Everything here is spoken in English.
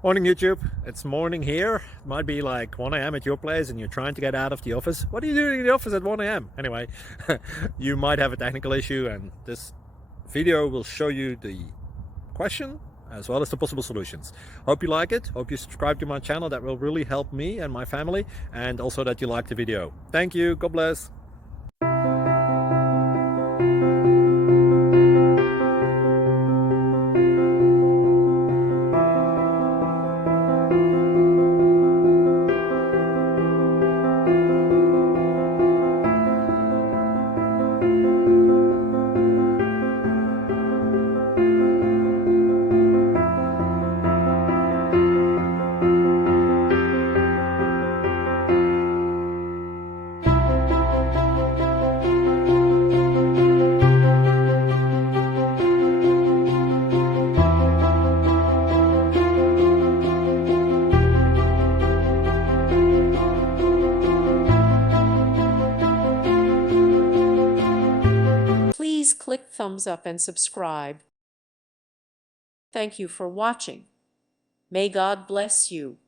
Morning YouTube, it's morning here. It might be like 1 a.m. at your place and you're trying to get out of the office. What are you doing in the office at 1 a.m.? Anyway, you might have a technical issue and this video will show you the question as well as the possible solutions. Hope you like it, hope you subscribe to my channel. That will really help me and my family, and also that you like the video. Thank you, God bless. Please click thumbs up and subscribe. Thank you for watching. May God bless you.